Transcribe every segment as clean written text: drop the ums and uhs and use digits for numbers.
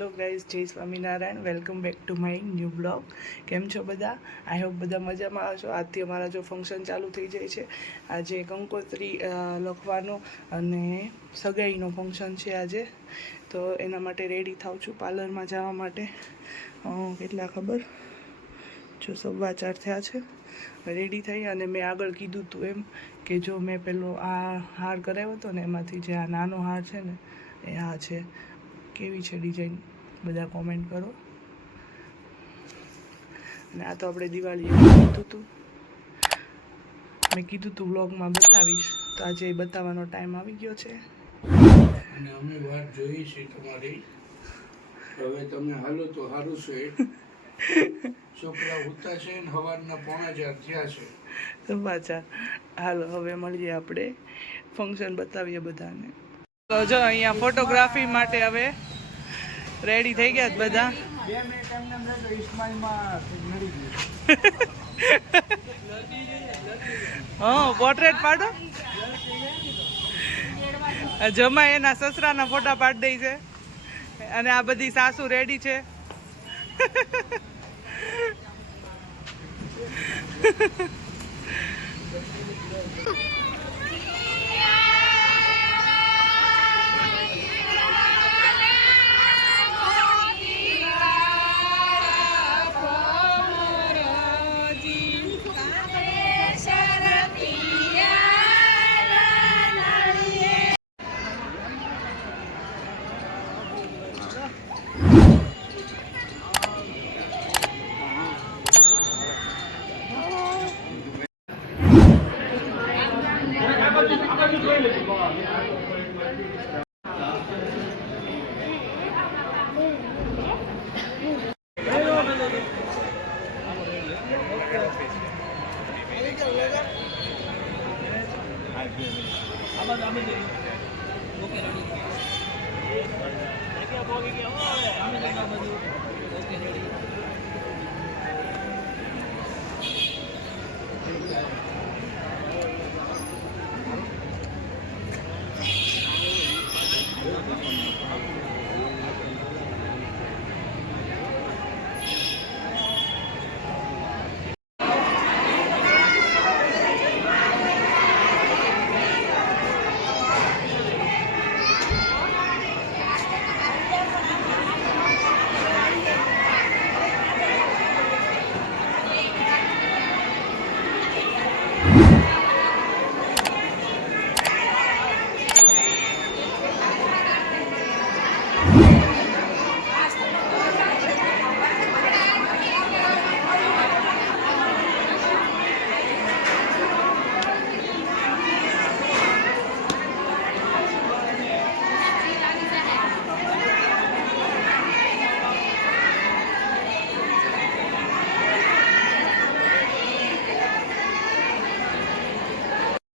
Hello guys, જય Swaminarayan. Welcome back to my new blog. કેમ છો બધા? આઈ હોપ બધા મજામાં આવશો. આજથી અમારા જો ફંક્શન ચાલુ થઈ જાય છે. આજે કંકોત્રી લખવાનું અને સગાઈનું ફંક્શન છે આજે, તો એના માટે રેડી થાઉં છું પાર્લરમાં જવા માટે. કેટલા ખબર જો 4:15 થયા છે. રેડી થઈ અને મેં આગળ કીધું હતું એમ કે જો મેં પેલો આ હાર કરાવ્યો હતો ને, એમાંથી જે આ નાનો હાર છે ને એ આ છે. કેવી છે ડિઝાઇન, બધા કોમેન્ટ કરો. અને આ તો આપણે દિવાળીએ કીધું હતું, મેં કીધું હતું વ્લોગમાં બતાવીશ, તો આજે બતાવવાનો ટાઈમ આવી ગયો છે. અને અમે વાત જોઈ છે તમારી. હવે તમે હાલો તો સારું છે. છોકરા ઉતા છે ને સવારના 4:45 થયા છે. તો પાછા હાલો હવે મળીએ, આપણે ફંક્શન બતાવીએ બધાને. તો જો અહીંયા ફોટોગ્રાફી માટે હવે રેડી થઈ ગયા બધા. 2 મિનિટ એમને રહેજો, ઇસ્માઇલમાં નડી ગયું. હા, પોર્ટ્રેટ પાડો. જમાઈ એના સસરાના ફોટા પાડી દઈ છે અને આ બધી સાસુ રેડી છે.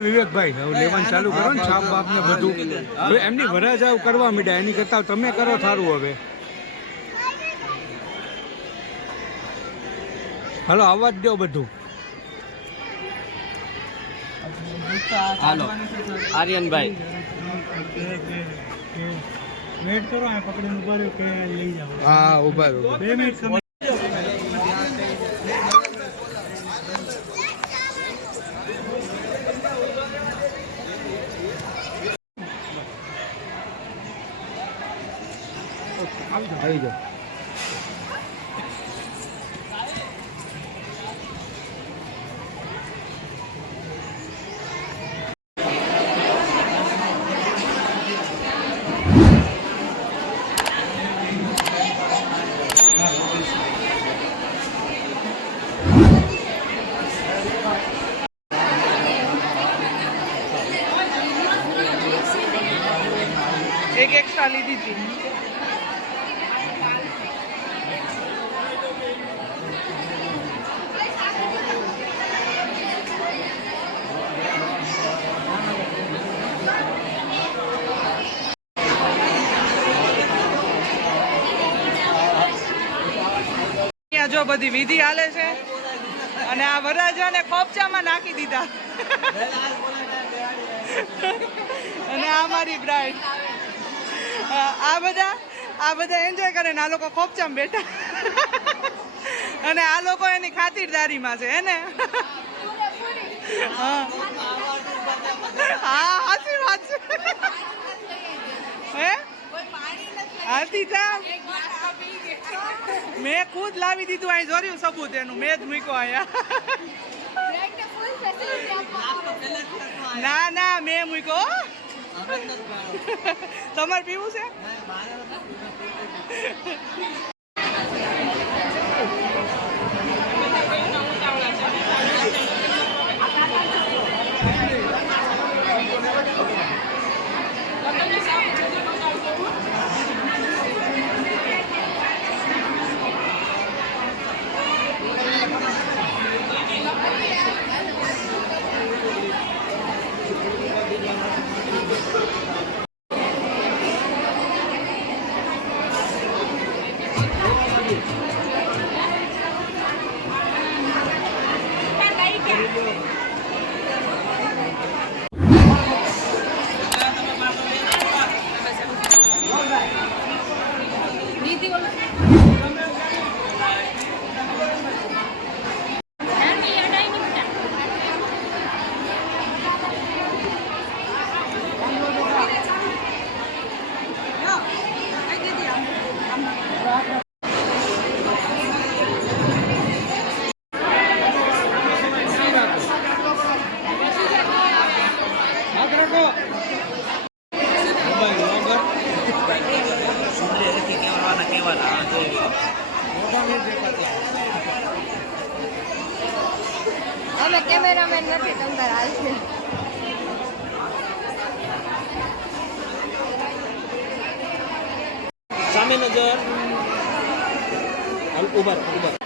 વિવેકભાઈ, હવે લેવાનું ચાલુ કરો ને, છાપ બાપ ને બધું. હવે એમની વરાજાઓ કરવા માંડ્યા, એની કરતા તમે કરો સારું. હવે હાલો આવવા જ દો બધું. હાલો આર્યનભાઈ, વેટ કરો, આ પકડીને ઉભા રહ્યો કે લઈ જાઓ. હા, ઉભા રહો. 2 મિનિટ સમય. આવી જાઓ. એક એક્સ્ટ્રા લીધી હતી. જો બધી વિધિ હાલે છે અને આ વરરાજાને કોપચામાં નાખી દીધા. અને આ મારી બ્રાઇડ, આ બધા આ બધા એન્જોય કરે ને આ લોકો ખોપચામાં બેઠા અને આ લોકો એની ખાતરદારીમાં છે હે ને હા હા સાચી વાત છે હે હાથી તા મેં ખુદ લાવી દીધું અહીં જોર્યું સબૂત એનું મેં જ મૂક્યો અહીંયા ના ના મેં મૂક્યો તમારે પીવું છે અમે કેમેરામેન નથી તમતાર હાલશે સામે નજર ઉભર ઉભર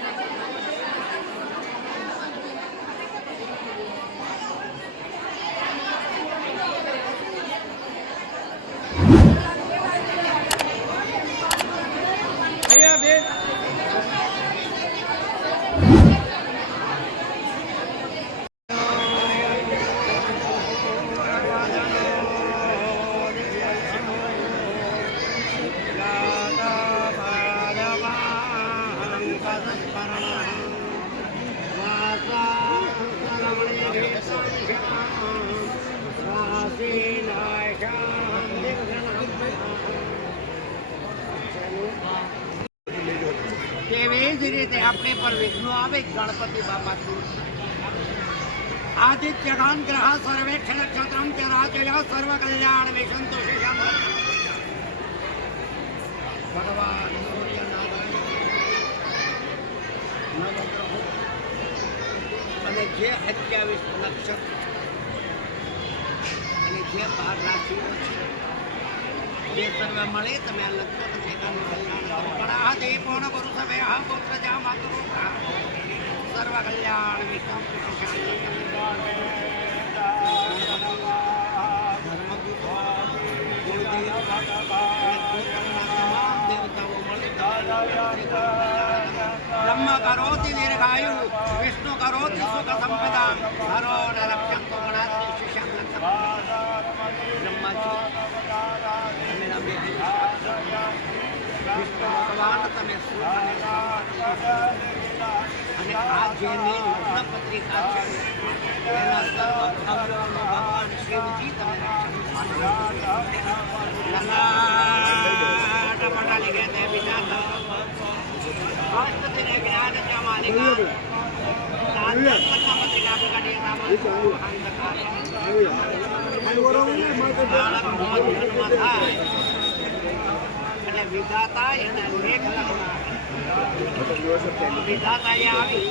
તેવી જ રીતે આપણે પર વિઘ્નો આવે ગણપતિ બાપાથી આદિત્ય ગાન ગ્રહ સર્વેક્ષણ ક્ષત્રમ ચરાચર્ય સર્વ કલ્યાણ વિશંતુ શિષમ ભગવાન સૂર્યનારાયણ નવગ્રહો અને જે 28 નક્ષત્ર અને જે 12 રાશિઓ છે જે સર્વ મળે તમે આ લગભગ પણ આ દેવોનો ગુરુ સભે અહમ પુત્ર જા માતુ સર્વ કલ્યાણ વિષ્ણુ બ્રહ્મ કરોતિ દીર્ઘાયુ વિષ્ણુ કરોતિ સુખ સંપદા હરો ન રક્ષંતો ગણાતિ શિષ્યં બ્રહ્માજી વિષ્ણુ ભગવાન તમે અને આ જેની લગ્ન પત્રિકા છે એના સર્વ ભાવોનો ભગવાન શિવજી તમે મંડાલી ગયે તે વિધાતા અષ્ટદિને જ્ઞાન જમાલિકા લગ્ન પત્રિકા પ્રકટીય નામ અને વિધાતા એને લેખ લખવા વિધાતાએ આવી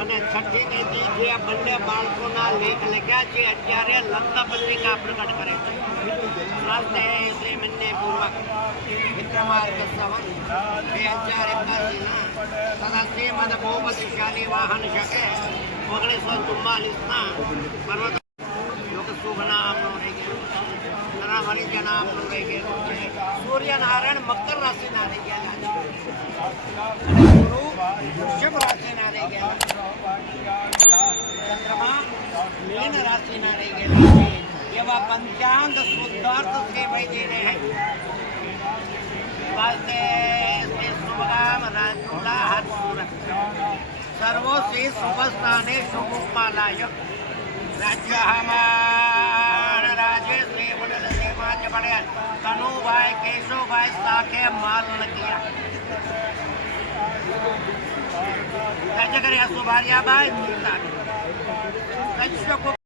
અને છઠ્ઠી નીતિ જે બંને બાળકોના લેખ લખ્યા છે અત્યારે લગ્ન પત્રિકા પ્રકટ કરે છે સ્વાસ્થ્ય શ્રીમન્ય પૂર્વક વિક્રમાર્ક સંવત 2081 તથા શ્રીમદ બહુમતીશાલી વાહન શકે 1944 પર્વત લોક શુભ નામનો રહી ગયો નરામણી નામનો રહી ગયો છે સૂર્યનારાયણ મકર રાશિના રહી ગયા છે અને ગુરુ વૃષભ રાશિના રહી ગયા ચંદ્રમા મીન રાશિના રહી ગયેલા છે એવા પંચાંગ શુદ્ધાર્થ से भाई दे रहे हैं स्वास्ते श्री शुभगाम राजूला हरसूरत सर्वो श्री शुभस्थाने शुभमालायक राज्य हमारा राज्य श्री मंडल से मान्य पड़े कनुभाई केशवभाई साखे माल किया राज्य करे सुभारिया भाई मिलता राज्य को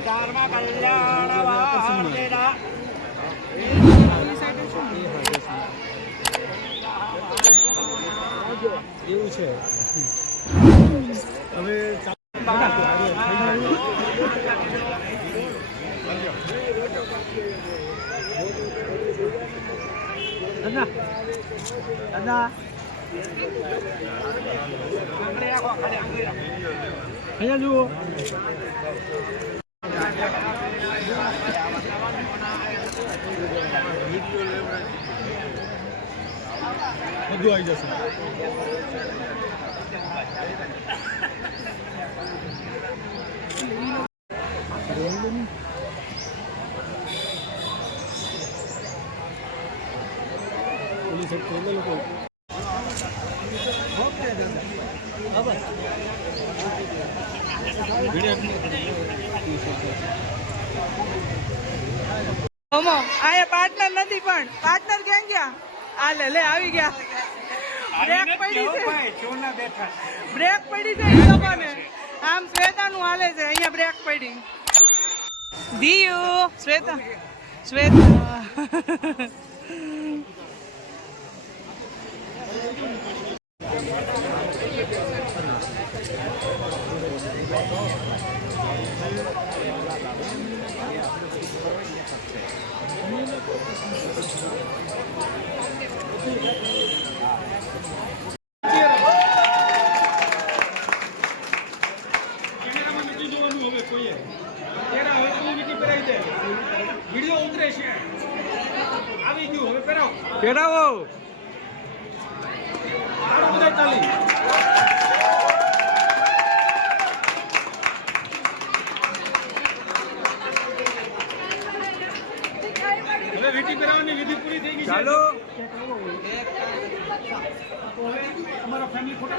धर्म कल्याण એવું છે હવે દાદા દાદા અહીંયા જુઓ બધું આવી જશે પોલીસ લોકો ઓમો આ પાર્ટનર નથી પણ પાર્ટનર ક્યાં ગયા આ લે આવી ગયા બ્રેક પડી છે બ્રેક પડી છે એ લોકોને આમ શ્વેતાનું હાલે છે અહીંયા બ્રેક પડી દિયુ શ્વેતા વિડીયો ઉતરે છે આવી ગયું હવે પહેરાવો બધા ચાલી હવે વીટી પહેરાવવાની વિધિ પૂરી થઈ ગઈ છે ચાલો અમારા ફેમિલી ફોટો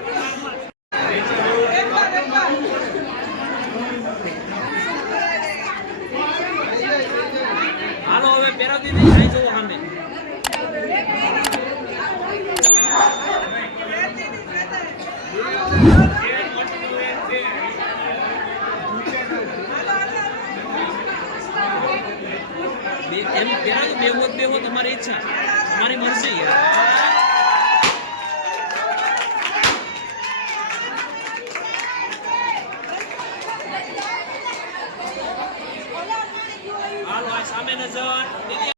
હાલો હવે પહેરાવી દીધી અહીં જુઓ સામે એમ પહેરાવી બેહો તમારી ઈચ્છા તમારી મરજી હાલો આ સામે નજર